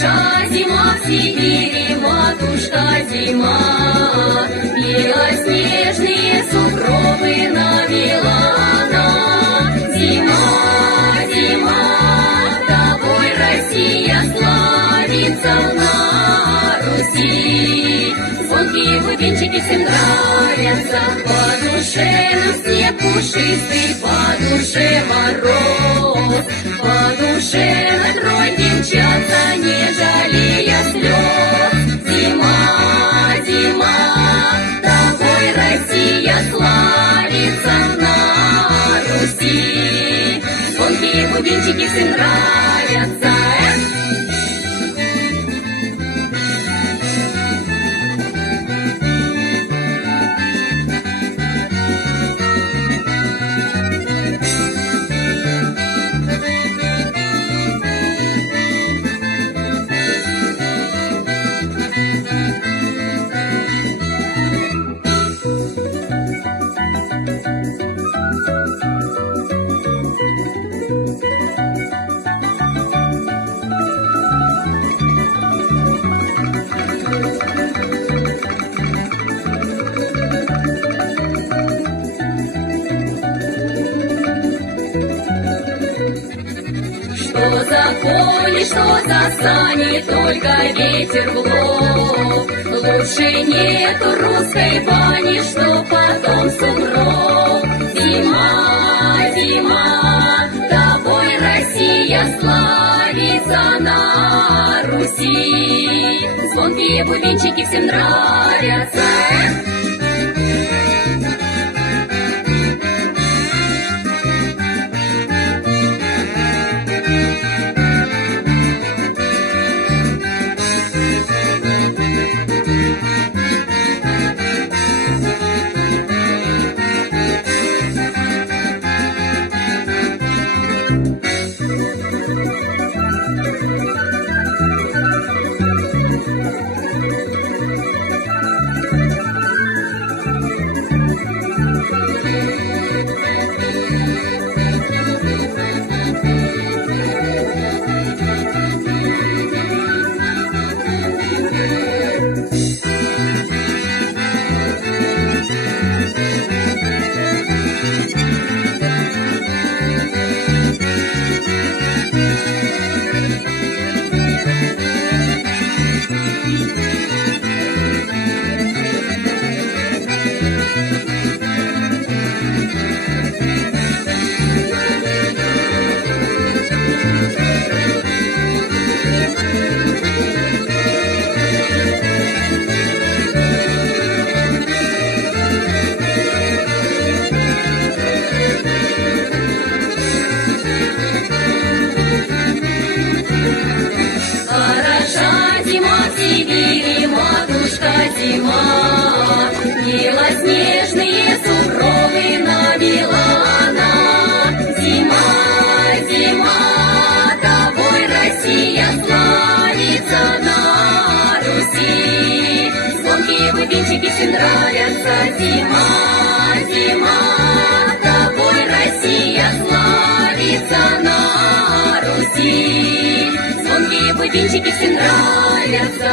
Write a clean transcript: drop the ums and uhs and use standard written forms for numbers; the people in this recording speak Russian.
Хороша зима в Сибири, матушка зима, белоснежные сугробы навела она. Зима, зима, тобой Россия славится на Руси. Звонкие бубенчики всем нравятся, по душе нам снег пушистый, по душе мороз, по душе на тройке мчатся, не жалея слез. Зима, зима, тобой Россия славится на Руси. Звонкие бубенчики всем нравятся. Что за поле, что за сани, только ветер в лоб. Лучше нету русской бани, что потом сугроб. Зима, зима, тобой Россия славится на Руси. Звонкие бубенчики всем нравятся. Зима, белоснежные сугробы навела она. Зима, зима, тобой Россия славится на Руси. Звонкие бубенчики всем нравятся. Зима, зима, тобой Россия славится на Руси. Звонкие бубенчики всем нравятся.